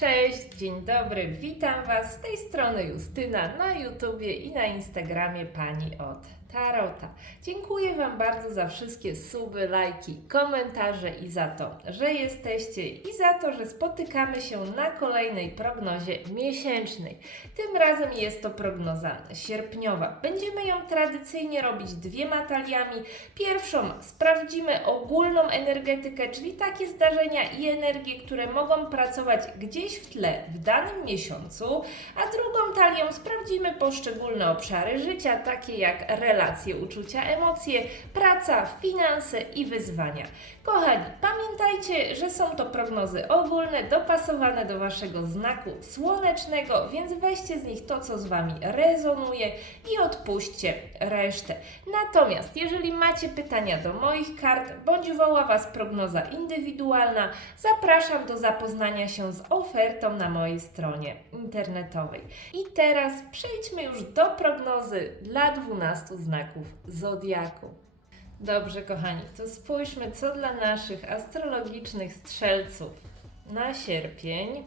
Cześć, dzień dobry, witam Was z tej strony Justyna na YouTubie i na Instagramie Pani od Tarota. Dziękuję Wam bardzo za wszystkie suby, lajki, komentarze i za to, że jesteście i za to, że spotykamy się na kolejnej prognozie miesięcznej. Tym razem jest to prognoza sierpniowa. Będziemy ją tradycyjnie robić dwiema taliami. Pierwszą sprawdzimy ogólną energetykę, czyli takie zdarzenia i energie, które mogą pracować gdzieś w tle w danym miesiącu, a drugą talią sprawdzimy poszczególne obszary życia, takie jak relacje, uczucia, emocje, praca, finanse i wyzwania. Kochani, pamiętajcie, że są to prognozy ogólne, dopasowane do Waszego znaku słonecznego, więc weźcie z nich to, co z Wami rezonuje i odpuśćcie resztę. Natomiast jeżeli macie pytania do moich kart, bądź woła Was prognoza indywidualna, zapraszam do zapoznania się z ofertą na mojej stronie internetowej. I teraz przejdźmy już do prognozy dla 12 znaków Zodiaku. Dobrze, kochani, to spójrzmy, co dla naszych astrologicznych strzelców na sierpień.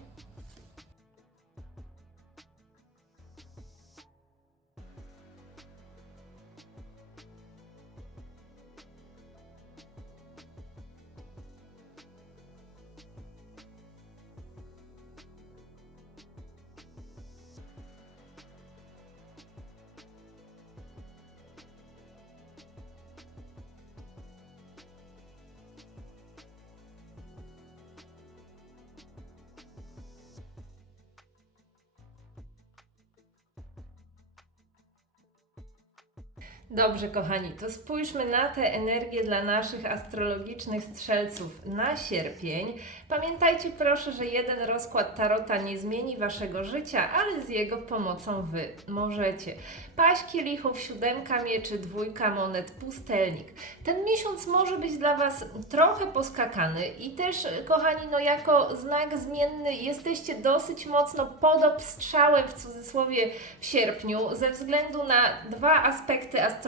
Dobrze, kochani, to spójrzmy na te energie dla naszych astrologicznych strzelców na sierpień. Pamiętajcie proszę, że jeden rozkład tarota nie zmieni waszego życia, ale z jego pomocą wy możecie. Paść kielichów, siódemka mieczy, dwójka monet, pustelnik. Ten miesiąc może być dla was trochę poskakany i też, kochani, no jako znak zmienny jesteście dosyć mocno pod obstrzałem w cudzysłowie w sierpniu ze względu na dwa aspekty astrologiczne.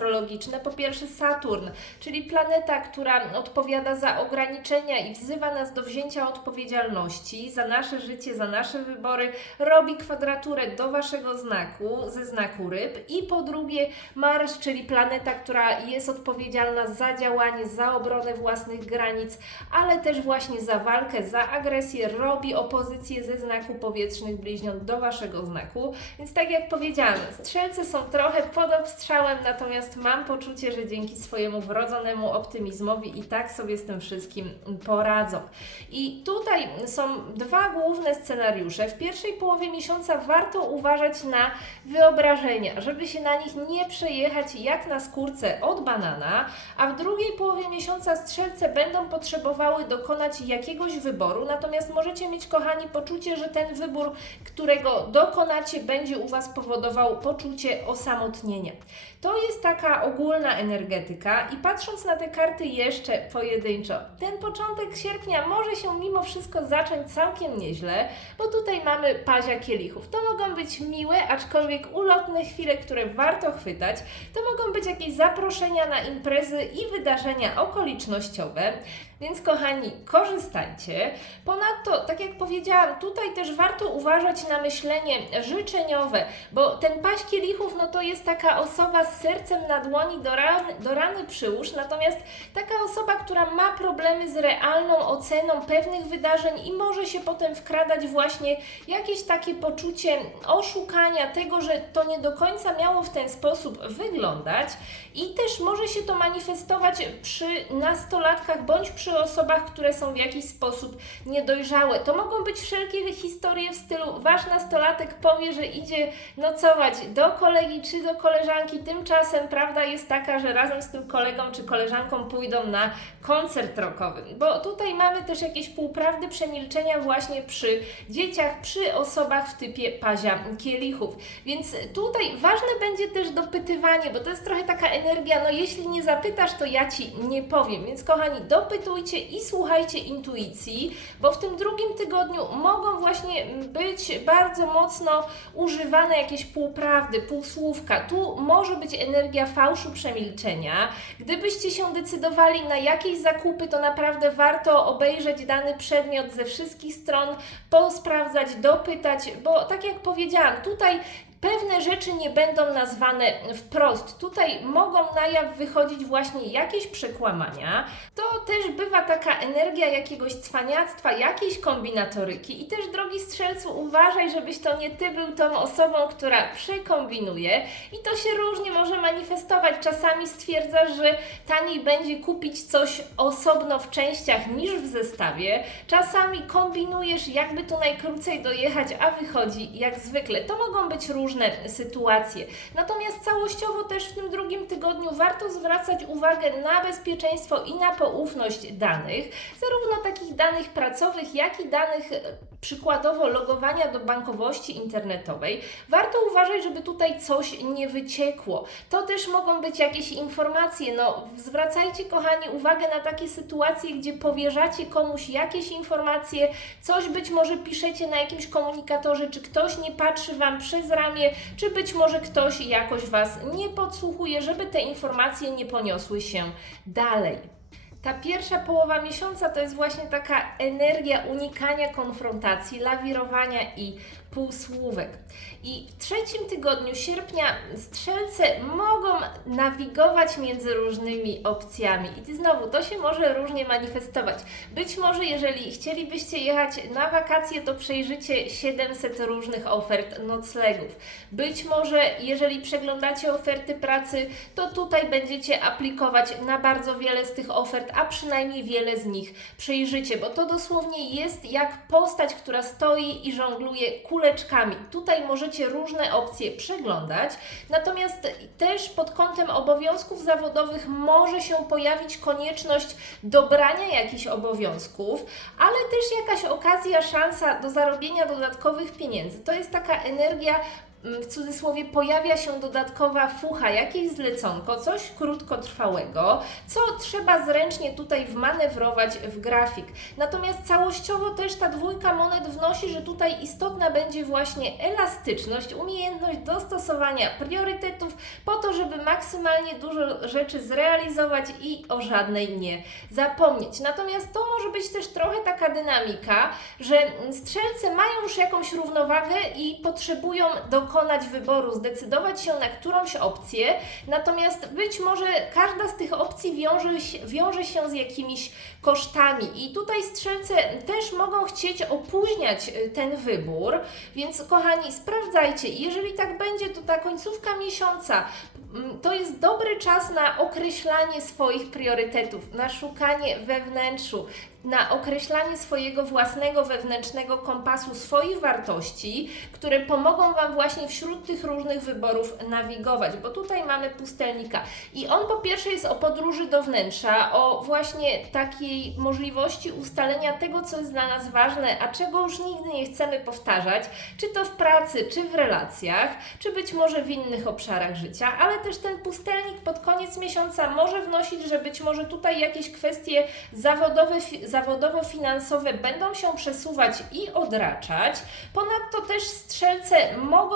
Po pierwsze Saturn, czyli planeta, która odpowiada za ograniczenia i wzywa nas do wzięcia odpowiedzialności za nasze życie, za nasze wybory, robi kwadraturę do waszego znaku, ze znaku ryb i po drugie Mars, czyli planeta, która jest odpowiedzialna za działanie, za obronę własnych granic, ale też właśnie za walkę, za agresję, robi opozycję ze znaku powietrznych bliźniąt do waszego znaku. Więc tak jak powiedziałam, strzelce są trochę pod obstrzałem, natomiast mam poczucie, że dzięki swojemu wrodzonemu optymizmowi i tak sobie z tym wszystkim poradzą. I tutaj są dwa główne scenariusze. W pierwszej połowie miesiąca warto uważać na wyobrażenia, żeby się na nich nie przejechać jak na skórce od banana, a w drugiej połowie miesiąca strzelce będą potrzebowały dokonać jakiegoś wyboru, natomiast możecie mieć, kochani, poczucie, że ten wybór, którego dokonacie, będzie u Was powodował poczucie osamotnienia. To jest taka ogólna energetyka i patrząc na te karty jeszcze pojedynczo, ten początek sierpnia może się mimo wszystko zacząć całkiem nieźle, bo tutaj mamy pazia kielichów. To mogą być miłe, aczkolwiek ulotne chwile, które warto chwytać. To mogą być jakieś zaproszenia na imprezy i wydarzenia okolicznościowe. Więc kochani, korzystajcie. Ponadto, tak jak powiedziałam, tutaj też warto uważać na myślenie życzeniowe, bo ten paź kielichów, no to jest taka osoba z sercem na dłoni do rany, do rany przyłóż, natomiast taka osoba, która ma problemy z realną oceną pewnych wydarzeń i może się potem wkradać właśnie jakieś takie poczucie oszukania tego, że to nie do końca miało w ten sposób wyglądać i też może się to manifestować przy nastolatkach bądź przy osobach, które są w jakiś sposób niedojrzałe. To mogą być wszelkie historie w stylu wasz nastolatek powie, że idzie nocować do kolegi czy do koleżanki, tymczasem prawda jest taka, że razem z tym kolegą czy koleżanką pójdą na koncert rockowy. Bo tutaj mamy też jakieś półprawdy przemilczenia właśnie przy dzieciach, przy osobach w typie pazia kielichów. Więc tutaj ważne będzie też dopytywanie, bo to jest trochę taka energia, no jeśli nie zapytasz, to ja Ci nie powiem. Więc kochani, dopytujcie i słuchajcie intuicji, bo w tym drugim tygodniu mogą właśnie być bardzo mocno używane jakieś półprawdy, półsłówka. Tu może być energia energia fałszu przemilczenia. Gdybyście się decydowali na jakieś zakupy, to naprawdę warto obejrzeć dany przedmiot ze wszystkich stron, posprawdzać, dopytać, bo tak jak powiedziałam, tutaj pewne rzeczy nie będą nazwane wprost. Tutaj mogą na jaw wychodzić właśnie jakieś przekłamania. To też bywa taka energia jakiegoś cwaniactwa, jakiejś kombinatoryki. I też, drogi strzelcu, uważaj, żebyś to nie ty był tą osobą, która przekombinuje. I to się różnie może manifestować. Czasami stwierdzasz, że taniej będzie kupić coś osobno w częściach niż w zestawie. Czasami kombinujesz, jakby tu najkrócej dojechać, a wychodzi jak zwykle. To mogą być różne sytuacje. Natomiast całościowo też w tym drugim tygodniu warto zwracać uwagę na bezpieczeństwo i na poufność danych, zarówno takich danych pracowych, jak i danych e, przykładowo logowania do bankowości internetowej. Warto uważać, żeby tutaj coś nie wyciekło. To też mogą być jakieś informacje. No, zwracajcie, kochani, uwagę na takie sytuacje, gdzie powierzacie komuś jakieś informacje, coś być może piszecie na jakimś komunikatorze, czy ktoś nie patrzy Wam przez ramię, czy być może ktoś jakoś Was nie podsłuchuje, żeby te informacje nie poniosły się dalej. Ta pierwsza połowa miesiąca to jest właśnie taka energia unikania konfrontacji, lawirowania i półsłówek. I w trzecim tygodniu sierpnia strzelce mogą nawigować między różnymi opcjami. I znowu to się może różnie manifestować. Być może, jeżeli chcielibyście jechać na wakacje, to przejrzycie 700 różnych ofert noclegów. Być może, jeżeli przeglądacie oferty pracy, to tutaj będziecie aplikować na bardzo wiele z tych ofert, a przynajmniej wiele z nich przejrzycie, bo to dosłownie jest jak postać, która stoi i żongluje kuleczkami. Tutaj możecie różne opcje przeglądać, natomiast też pod kątem obowiązków zawodowych może się pojawić konieczność dobrania jakichś obowiązków, ale też jakaś okazja, szansa do zarobienia dodatkowych pieniędzy. To jest taka energia w cudzysłowie pojawia się dodatkowa fucha, jakieś zleconko, coś krótkotrwałego, co trzeba zręcznie tutaj wmanewrować w grafik. Natomiast całościowo też ta dwójka monet wnosi, że tutaj istotna będzie właśnie elastyczność, umiejętność dostosowania priorytetów po to, żeby maksymalnie dużo rzeczy zrealizować i o żadnej nie zapomnieć. Natomiast to może być też trochę taka dynamika, że strzelce mają już jakąś równowagę i potrzebują dokonać wyboru, zdecydować się na którąś opcję, natomiast być może każda z tych opcji wiąże się, wiąże się z jakimiś kosztami. I tutaj strzelce też mogą chcieć opóźniać y, ten wybór, więc kochani, sprawdzajcie, jeżeli tak będzie, to ta końcówka miesiąca mm, to jest dobry czas na określanie swoich priorytetów, na szukanie we wnętrzu, na określanie swojego własnego wewnętrznego kompasu, swoich wartości, które pomogą Wam właśnie wśród tych różnych wyborów nawigować, bo tutaj mamy pustelnika i on po pierwsze jest o podróży do wnętrza, o właśnie takiej możliwości ustalenia tego, co jest dla nas ważne, a czego już nigdy nie chcemy powtarzać, czy to w pracy, czy w relacjach, czy być może w innych obszarach życia, ale też ten pustelnik pod koniec miesiąca może wnosić, że być może tutaj jakieś kwestie zawodowe, zawodowo-finansowe będą się przesuwać i odraczać. Ponadto też strzelce mogą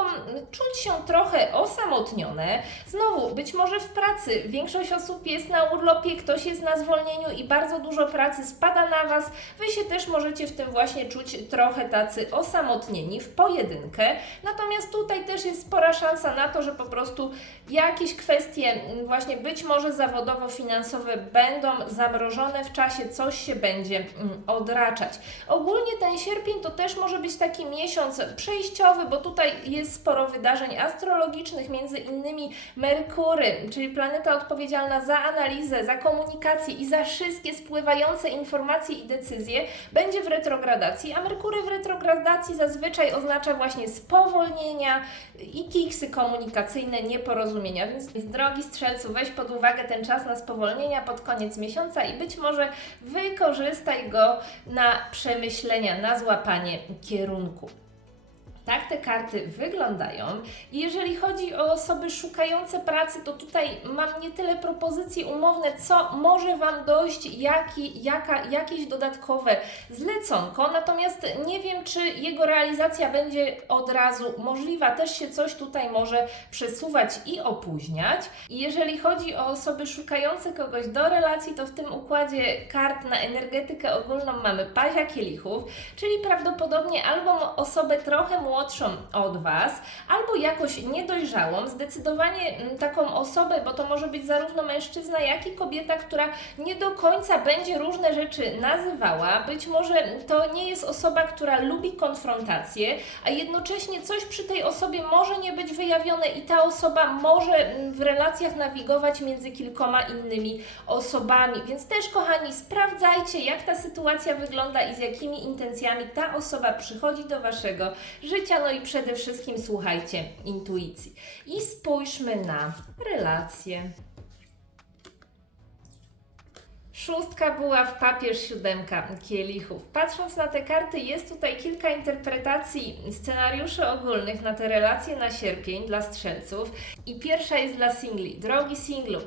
czuć się trochę osamotnione. Znowu, być może w pracy większość osób jest na urlopie, ktoś jest na zwolnieniu i bardzo dużo pracy spada na Was. Wy się też możecie w tym właśnie czuć trochę tacy osamotnieni w pojedynkę. Natomiast tutaj też jest spora szansa na to, że po prostu jakieś kwestie mm, właśnie być może zawodowo-finansowe będą zamrożone w czasie, coś się będzie mm, odraczać. Ogólnie ten sierpień to też może być taki miesiąc przejściowy, bo tutaj jest sporo wydarzeń astrologicznych, między innymi Merkury, czyli planeta odpowiedzialna za analizę, za komunikację i za wszystkie spływające informacje i decyzje, będzie w retrogradacji, a Merkury w retrogradacji zazwyczaj oznacza właśnie spowolnienia i kiksy komunikacyjne, nieporozumienia. Więc, więc drogi strzelcu, weź pod uwagę ten czas na spowolnienia pod koniec miesiąca i być może wykorzystaj go na przemyślenia, na złapanie kierunku. Tak te karty wyglądają. I jeżeli chodzi o osoby szukające pracy, to tutaj mam nie tyle propozycje umowne, co może Wam dojść jaki, jaka, jakieś dodatkowe zleconko. Natomiast nie wiem, czy jego realizacja będzie od razu możliwa. Też się coś tutaj może przesuwać i opóźniać. I jeżeli chodzi o osoby szukające kogoś do relacji, to w tym układzie kart na energetykę ogólną mamy pazia kielichów, czyli prawdopodobnie albo osobę trochę młodszą od Was, albo jakoś niedojrzałą, zdecydowanie mm, taką osobę, bo to może być zarówno mężczyzna, jak i kobieta, która nie do końca będzie różne rzeczy nazywała. Być może to nie jest osoba, która lubi konfrontację, a jednocześnie coś przy tej osobie może nie być wyjawione i ta osoba może mm, w relacjach nawigować między kilkoma innymi osobami. Więc też, kochani, sprawdzajcie, jak ta sytuacja wygląda i z jakimi intencjami ta osoba przychodzi do Waszego życia. No i przede wszystkim słuchajcie intuicji. I spójrzmy na relacje. Szóstka była w papież, siódemka kielichów. Patrząc na te karty, jest tutaj kilka interpretacji scenariuszy ogólnych na te relacje na sierpień dla strzelców. I pierwsza jest dla singli. Drogi singlu,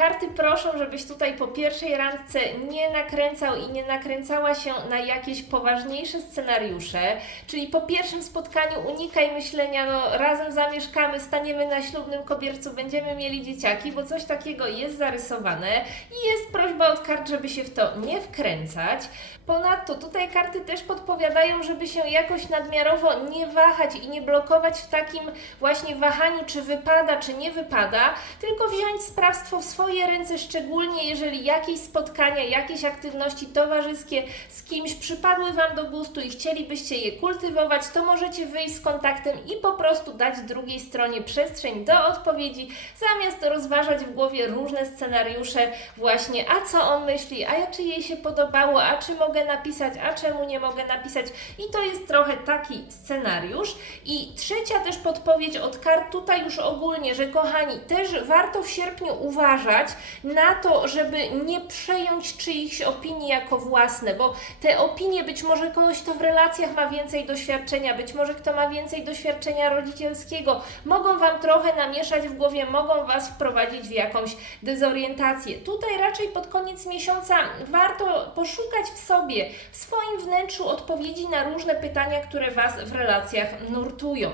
Karty proszą, żebyś tutaj po pierwszej randce nie nakręcał i nie nakręcała się na jakieś poważniejsze scenariusze, czyli po pierwszym spotkaniu unikaj myślenia, no razem zamieszkamy, staniemy na ślubnym kobiercu, będziemy mieli dzieciaki, bo coś takiego jest zarysowane i jest prośba od kart, żeby się w to nie wkręcać. Ponadto tutaj karty też podpowiadają, żeby się jakoś nadmiarowo nie wahać i nie blokować w takim właśnie wahaniu, czy wypada, czy nie wypada, tylko wziąć sprawstwo w swoje ręce, szczególnie jeżeli jakieś spotkania, jakieś aktywności towarzyskie z kimś przypadły Wam do gustu i chcielibyście je kultywować, to możecie wyjść z kontaktem i po prostu dać drugiej stronie przestrzeń do odpowiedzi, zamiast rozważać w głowie różne scenariusze, właśnie a co on myśli, a czy jej się podobało, a czy mogę napisać, a czemu nie mogę napisać. I to jest trochę taki scenariusz. I trzecia też podpowiedź od kart tutaj już ogólnie, że kochani, też warto w sierpniu uważać na to, żeby nie przejąć czyichś opinii jako własne, bo te opinie być może kogoś, kto w relacjach ma więcej doświadczenia, być może kto ma więcej doświadczenia rodzicielskiego, mogą Wam trochę namieszać w głowie, mogą Was wprowadzić w jakąś dezorientację. Tutaj raczej pod koniec miesiąca warto poszukać w sobie, w swoim wnętrzu odpowiedzi na różne pytania, które Was w relacjach nurtują.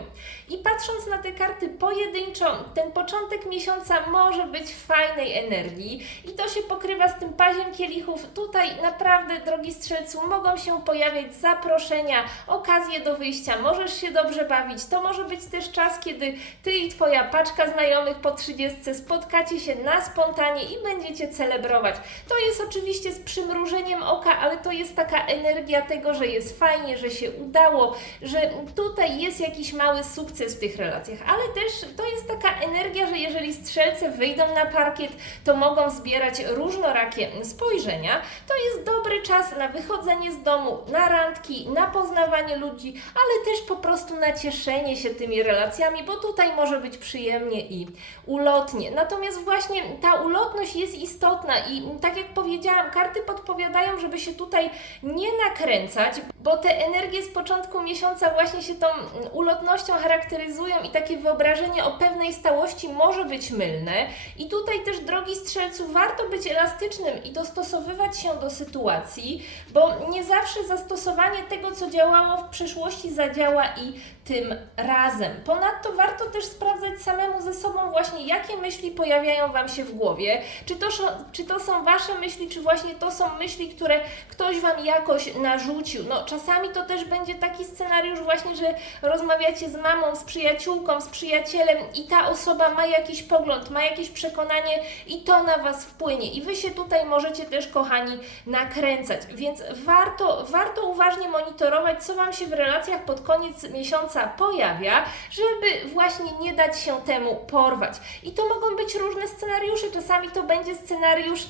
I patrząc na te karty pojedynczo, ten początek miesiąca może być w fajnej energii i to się pokrywa z tym paziem kielichów. Tutaj naprawdę, drogi strzelcu, mogą się pojawiać zaproszenia, okazje do wyjścia, możesz się dobrze bawić. To może być też czas, kiedy Ty i Twoja paczka znajomych po 30 spotkacie się na spontanie i będziecie celebrować. To jest oczywiście z przymrużeniem oka, ale to jest taka energia tego, że jest fajnie, że się udało, że tutaj jest jakiś mały sukces w tych relacjach, ale też to jest taka energia, że jeżeli strzelce wyjdą na parkiet, to mogą zbierać różnorakie spojrzenia. To jest dobry czas na wychodzenie z domu, na randki, na poznawanie ludzi, ale też po prostu na cieszenie się tymi relacjami, bo tutaj może być przyjemnie i ulotnie. Natomiast właśnie ta ulotność jest istotna i tak jak powiedziałam, karty podpowiadają, żeby się tutaj nie nakręcać, bo te energie z początku miesiąca właśnie się tą ulotnością charakteryzują i takie wyobrażenie o pewnej stałości może być mylne. I tutaj też, drogi strzelcu, warto być elastycznym i dostosowywać się do sytuacji, bo nie zawsze zastosowanie tego, co działało w przeszłości, zadziała i tym razem. Ponadto warto też sprawdzać samemu ze sobą właśnie, jakie myśli pojawiają Wam się w głowie, czy to, czy to są Wasze myśli, czy właśnie to są myśli, które ktoś Wam jakoś narzucił. No czasami to też będzie taki scenariusz właśnie, że rozmawiacie z mamą, z przyjaciółką, z przyjacielem i ta osoba ma jakiś pogląd, ma jakieś przekonanie i to na Was wpłynie. I Wy się tutaj możecie też, kochani, nakręcać. Więc warto, warto uważnie monitorować, co Wam się w relacjach pod koniec miesiąca pojawia, żeby właśnie nie dać się temu porwać. I to mogą być różne scenariusze. Czasami to będzie scenariusz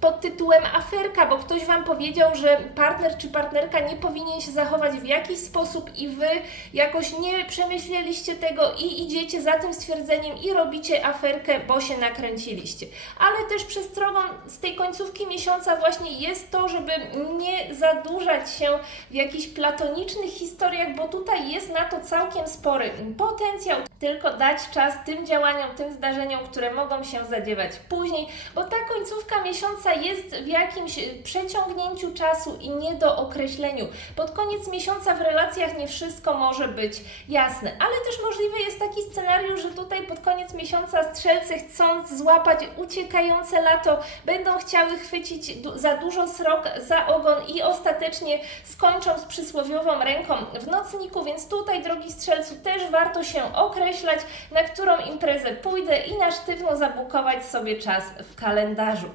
pod tytułem aferka, bo ktoś Wam powiedział, że partner czy partnerka nie powinien się zachować w jakiś sposób i Wy jakoś nie przemyśleliście tego i idziecie za tym stwierdzeniem i robicie aferkę, bo się nakręciliście. Ale też przestrogą z tej końcówki miesiąca właśnie jest to, żeby nie zadłużać się w jakichś platonicznych historiach, bo tutaj jest na to całkiem spory potencjał. Tylko dać czas tym działaniom, tym zdarzeniom, które mogą się zadziewać później, bo ta końcówka miesiąca jest w jakimś y, przeciągnięciu czasu i nie do określeniu. Pod koniec miesiąca w relacjach nie wszystko może być jasne, ale też możliwy jest taki scenariusz, że tutaj pod koniec miesiąca strzelcy chcąc złapać uciekające lato, będą chciały chwycić za dużo srok za ogon i ostatecznie skończą z przysłowiową ręką w nocniku, więc tutaj, drogi strzelcu, też warto się określać, na którą imprezę pójdę i na sztywno zabukować sobie czas w kalendarzu.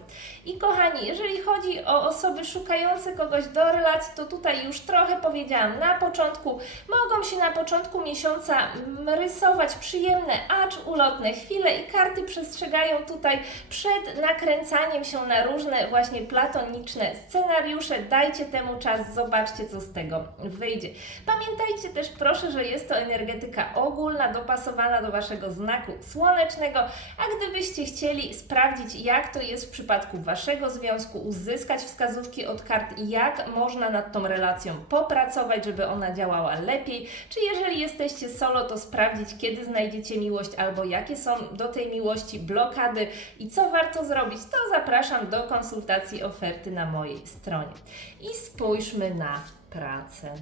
I kochani, jeżeli chodzi o osoby szukające kogoś do relacji, to tutaj już trochę powiedziałam na początku. Mogą się na początku miesiąca rysować przyjemne, acz ulotne chwile i karty przestrzegają tutaj przed nakręcaniem się na różne właśnie platoniczne scenariusze. Dajcie temu czas, zobaczcie co z tego wyjdzie. Pamiętajcie też proszę, że jest to energetyka ogólna, dopasowana do Waszego znaku słonecznego, a gdybyście chcieli sprawdzić jak to jest w przypadku Waszego związku, uzyskać wskazówki od kart, jak można nad tą relacją popracować, żeby ona działała lepiej, czy jeżeli jesteście solo, to sprawdzić, kiedy znajdziecie miłość albo jakie są do tej miłości blokady i co warto zrobić, to zapraszam do konsultacji oferty na mojej stronie. I spójrzmy na pracę.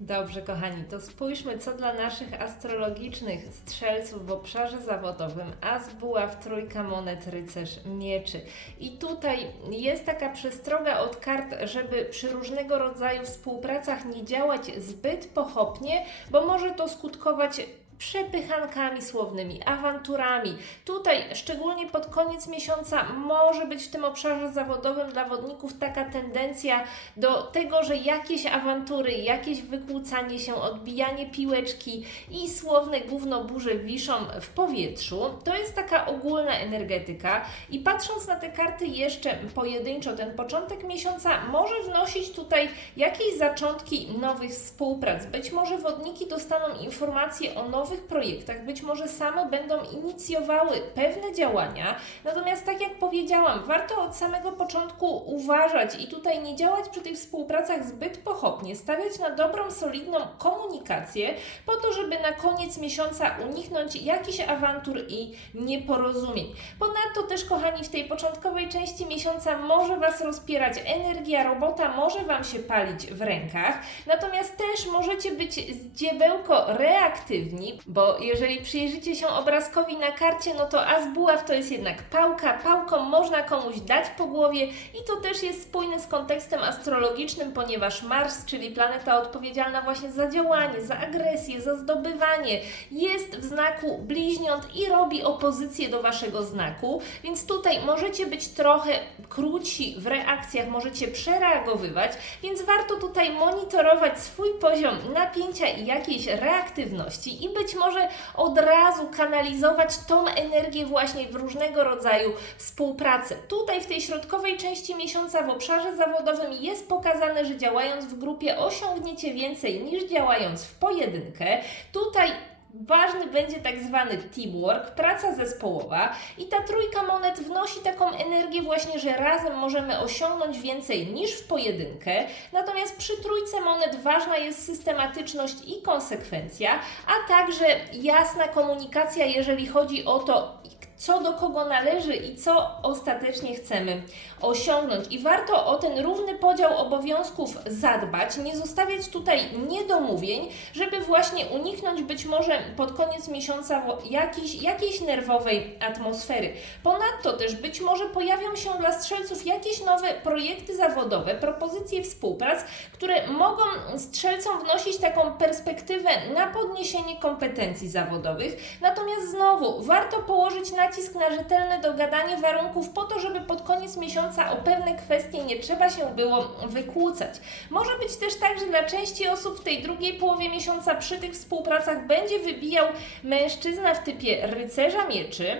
Dobrze, kochani, to spójrzmy, co dla naszych astrologicznych strzelców w obszarze zawodowym. As buław, trójka monet, rycerz mieczy. I tutaj jest taka przestroga od kart, żeby przy różnego rodzaju współpracach nie działać zbyt pochopnie, bo może to skutkować przepychankami słownymi, awanturami. Tutaj, szczególnie pod koniec miesiąca, może być w tym obszarze zawodowym dla wodników taka tendencja do tego, że jakieś awantury, jakieś wykłócanie się, odbijanie piłeczki i słowne gówno burze wiszą w powietrzu. To jest taka ogólna energetyka i patrząc na te karty jeszcze pojedynczo, ten początek miesiąca może wnosić tutaj jakieś zaczątki nowych współprac. Być może wodniki dostaną informacje o nowych projektach, być może same będą inicjowały pewne działania. Natomiast tak jak powiedziałam, warto od samego początku uważać i tutaj nie działać przy tych współpracach zbyt pochopnie, stawiać na dobrą, solidną komunikację, po to, żeby na koniec miesiąca uniknąć jakichś awantur i nieporozumień. Ponadto też, kochani, w tej początkowej części miesiąca może Was rozpierać energia, robota może Wam się palić w rękach, natomiast też możecie być zdziebełko reaktywni, bo jeżeli przyjrzycie się obrazkowi na karcie, no to as buław to jest jednak pałka, pałką można komuś dać po głowie i to też jest spójne z kontekstem astrologicznym, ponieważ Mars, czyli planeta odpowiedzialna właśnie za działanie, za agresję, za zdobywanie, jest w znaku bliźniąt i robi opozycję do Waszego znaku, więc tutaj możecie być trochę króci w reakcjach, możecie przereagowywać, więc warto tutaj monitorować swój poziom napięcia i jakiejś reaktywności i być może od razu kanalizować tą energię właśnie w różnego rodzaju współpracę. Tutaj w tej środkowej części miesiąca w obszarze zawodowym jest pokazane, że działając w grupie osiągniecie więcej niż działając w pojedynkę. Tutaj Ważny będzie tak zwany teamwork, praca zespołowa i ta trójka monet wnosi taką energię właśnie, że razem możemy osiągnąć więcej niż w pojedynkę. Natomiast przy trójce monet ważna jest systematyczność i konsekwencja, a także jasna komunikacja, jeżeli chodzi o to, co do kogo należy i co ostatecznie chcemy osiągnąć. I warto o ten równy podział obowiązków zadbać, nie zostawiać tutaj niedomówień, żeby właśnie uniknąć być może pod koniec miesiąca jakiejś, jakiejś nerwowej atmosfery. Ponadto też być może pojawią się dla strzelców jakieś nowe projekty zawodowe, propozycje współprac, które mogą strzelcom wnosić taką perspektywę na podniesienie kompetencji zawodowych. Natomiast znowu warto położyć nacisk na rzetelne dogadanie warunków po to, żeby pod koniec miesiąca o pewne kwestie nie trzeba się było wykłócać. Może być też tak, że dla części osób w tej drugiej połowie miesiąca przy tych współpracach będzie wybijał mężczyzna w typie rycerza mieczy,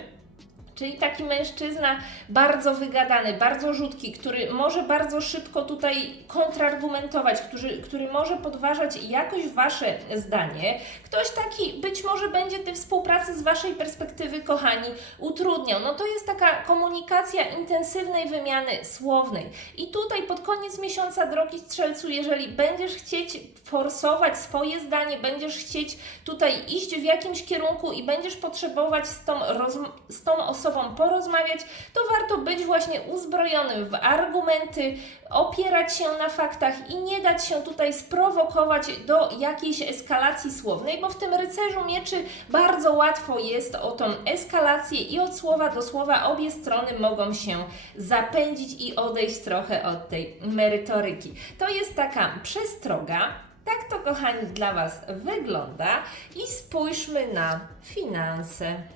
Czyli taki mężczyzna bardzo wygadany, bardzo rzutki, który może bardzo szybko tutaj kontrargumentować, który, który może podważać jakoś wasze zdanie. Ktoś taki być może będzie tę współpracę z waszej perspektywy, kochani, utrudniał. No to jest taka komunikacja intensywnej wymiany słownej. I tutaj pod koniec miesiąca, drogi strzelcu, jeżeli będziesz chcieć forsować swoje zdanie, będziesz chcieć tutaj iść w jakimś kierunku i będziesz potrzebować z tą, z tą osobą porozmawiać, to warto być właśnie uzbrojonym w argumenty, opierać się na faktach i nie dać się tutaj sprowokować do jakiejś eskalacji słownej, bo w tym rycerzu mieczy bardzo łatwo jest o tą eskalację i od słowa do słowa obie strony mogą się zapędzić i odejść trochę od tej merytoryki. To jest taka przestroga. Tak to, kochani, dla Was wygląda i spójrzmy na finanse.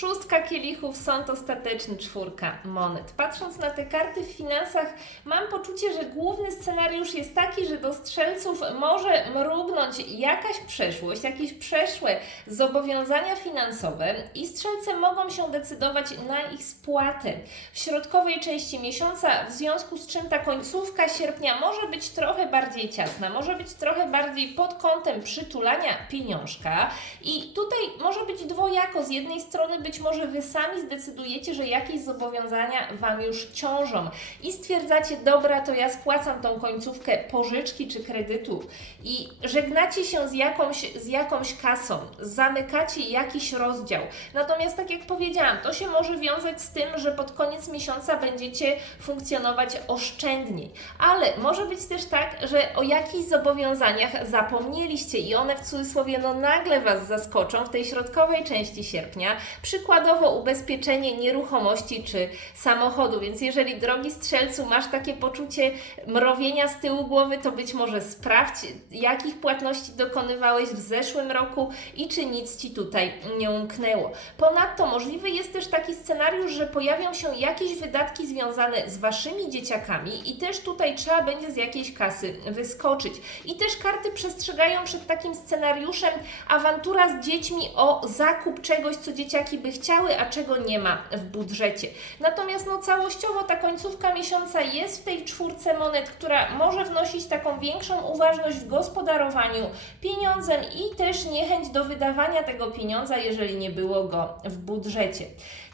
Szóstka kielichów, sąd ostateczny, czwórka monet. Patrząc na te karty w finansach, mam poczucie, że główny scenariusz jest taki, że do strzelców może mrugnąć jakaś przeszłość, jakieś przeszłe zobowiązania finansowe i strzelce mogą się decydować na ich spłatę w środkowej części miesiąca, w związku z czym ta końcówka sierpnia może być trochę bardziej ciasna, może być trochę bardziej pod kątem przytulania pieniążka i tutaj może być dwojako. Z jednej strony być może Wy sami zdecydujecie, że jakieś zobowiązania Wam już ciążą i stwierdzacie, dobra, to ja spłacam tą końcówkę pożyczki czy kredytu i żegnacie się z jakąś, z jakąś kasą, zamykacie jakiś rozdział. Natomiast tak jak powiedziałam, to się może wiązać z tym, że pod koniec miesiąca będziecie funkcjonować oszczędniej. Ale może być też tak, że o jakichś zobowiązaniach zapomnieliście i one w cudzysłowie no nagle Was zaskoczą w tej środkowej części sierpnia. Przykładowo ubezpieczenie nieruchomości czy samochodu. Więc jeżeli drogi strzelcu masz takie poczucie mrowienia z tyłu głowy, to być może sprawdź, jakich płatności dokonywałeś w zeszłym roku i czy nic Ci tutaj nie umknęło. Ponadto możliwy jest też taki scenariusz, że pojawią się jakieś wydatki związane z Waszymi dzieciakami i też tutaj trzeba będzie z jakiejś kasy wyskoczyć. I też karty przestrzegają przed takim scenariuszem awantura z dziećmi o zakup czegoś, co dzieciaki by chciały, a czego nie ma w budżecie. Natomiast no całościowo ta końcówka miesiąca jest w tej czwórce monet, która może wnosić taką większą uważność w gospodarowaniu pieniądzem i też niechęć do wydawania tego pieniądza, jeżeli nie było go w budżecie.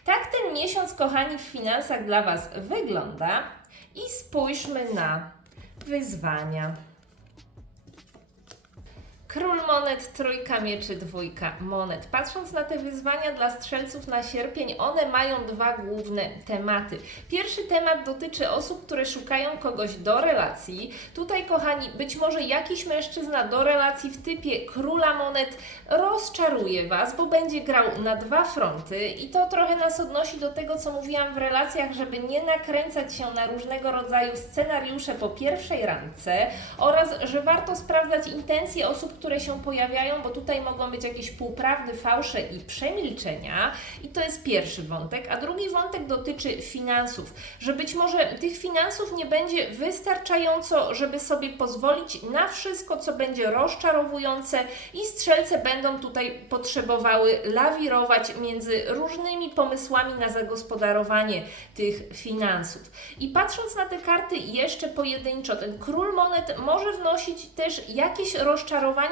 Tak ten miesiąc, kochani, w finansach dla Was wygląda i spójrzmy na wyzwania. Król monet, trójka mieczy, dwójka monet. Patrząc na te wyzwania dla strzelców na sierpień, one mają dwa główne tematy. Pierwszy temat dotyczy osób, które szukają kogoś do relacji. Tutaj, kochani, być może jakiś mężczyzna do relacji w typie króla monet rozczaruje Was, bo będzie grał na dwa fronty i to trochę nas odnosi do tego, co mówiłam w relacjach, żeby nie nakręcać się na różnego rodzaju scenariusze po pierwszej randce oraz, że warto sprawdzać intencje osób, które się pojawiają, bo tutaj mogą być jakieś półprawdy, fałsze i przemilczenia. I to jest pierwszy wątek. A drugi wątek dotyczy finansów, że być może tych finansów nie będzie wystarczająco, żeby sobie pozwolić na wszystko, co będzie rozczarowujące i strzelce będą tutaj potrzebowały lawirować między różnymi pomysłami na zagospodarowanie tych finansów. I patrząc na te karty jeszcze pojedynczo, ten król monet może wnosić też jakieś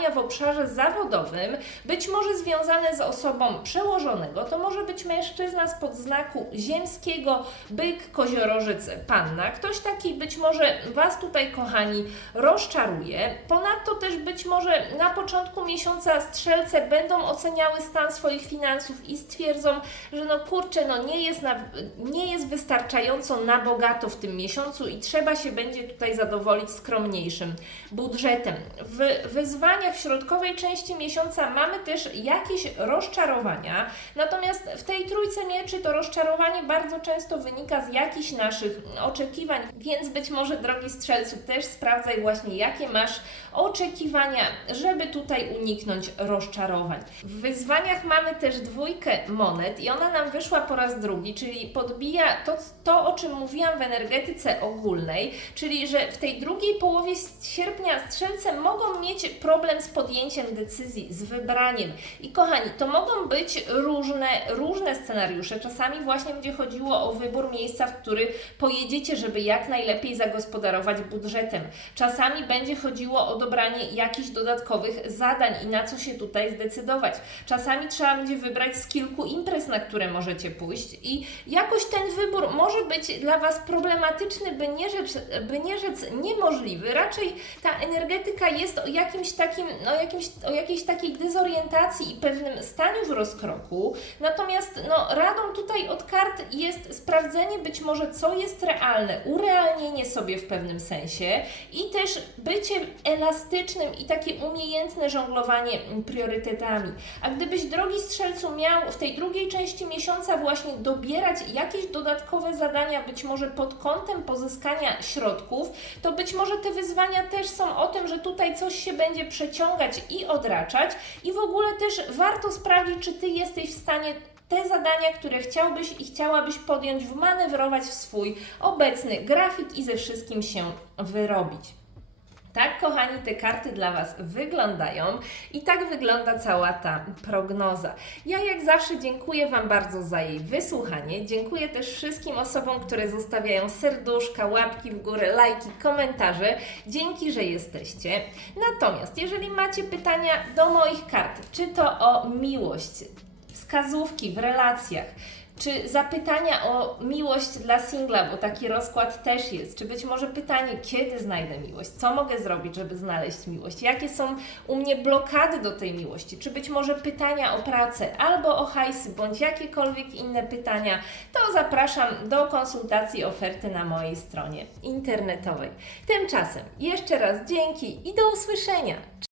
rozczarowania w obszarze zawodowym, być może związane z osobą przełożonego. To może być mężczyzna z podznaku ziemskiego, byk, koziorożec, panna. Ktoś taki być może Was tutaj, kochani, rozczaruje. Ponadto też być może na początku miesiąca strzelce będą oceniały stan swoich finansów i stwierdzą, że no kurczę, no nie jest, na, nie jest wystarczająco na bogato w tym miesiącu i trzeba się będzie tutaj zadowolić skromniejszym budżetem. W wyzwaniach w środkowej części miesiąca mamy też jakieś rozczarowania, natomiast w tej trójce mieczy to rozczarowanie bardzo często wynika z jakichś naszych oczekiwań, więc być może, drogi strzelcu, też sprawdzaj właśnie, jakie masz oczekiwania, żeby tutaj uniknąć rozczarowań. W wyzwaniach mamy też dwójkę monet i ona nam wyszła po raz drugi, czyli podbija to, to o czym mówiłam w energetyce ogólnej, czyli że w tej drugiej połowie sierpnia strzelce mogą mieć problem z podjęciem decyzji, z wybraniem. I kochani, to mogą być różne, różne scenariusze. Czasami właśnie będzie chodziło o wybór miejsca, w który pojedziecie, żeby jak najlepiej zagospodarować budżetem. Czasami będzie chodziło o dobranie jakichś dodatkowych zadań i na co się tutaj zdecydować. Czasami trzeba będzie wybrać z kilku imprez, na które możecie pójść i jakoś ten wybór może być dla Was problematyczny, by nie rzec, by nie rzec niemożliwy. Raczej ta energetyka jest o jakimś takim, o, jakimś, o jakiejś takiej dezorientacji i pewnym staniu w rozkroku. Natomiast no, radą tutaj od kart jest sprawdzenie być może, co jest realne, urealnienie sobie w pewnym sensie i też bycie elastycznym i takie umiejętne żonglowanie mm, priorytetami. A gdybyś, drogi strzelcu, miał w tej drugiej części miesiąca właśnie dobierać jakieś dodatkowe zadania, być może pod kątem pozyskania środków, to być może te wyzwania też są o tym, że tutaj coś się będzie przeciągać i odraczać i w ogóle też warto sprawdzić, czy Ty jesteś w stanie te zadania, które chciałbyś i chciałabyś podjąć, wmanewrować w swój obecny grafik i ze wszystkim się wyrobić. Tak, kochani, te karty dla Was wyglądają i tak wygląda cała ta prognoza. Ja jak zawsze dziękuję Wam bardzo za jej wysłuchanie. Dziękuję też wszystkim osobom, które zostawiają serduszka, łapki w górę, lajki, komentarze. Dzięki, że jesteście. Natomiast jeżeli macie pytania do moich kart, czy to o miłość, wskazówki w relacjach, czy zapytania o miłość dla singla, bo taki rozkład też jest, czy być może pytanie, kiedy znajdę miłość, co mogę zrobić, żeby znaleźć miłość, jakie są u mnie blokady do tej miłości, czy być może pytania o pracę albo o hajsy, bądź jakiekolwiek inne pytania, to zapraszam do konsultacji oferty na mojej stronie internetowej. Tymczasem jeszcze raz dzięki i do usłyszenia.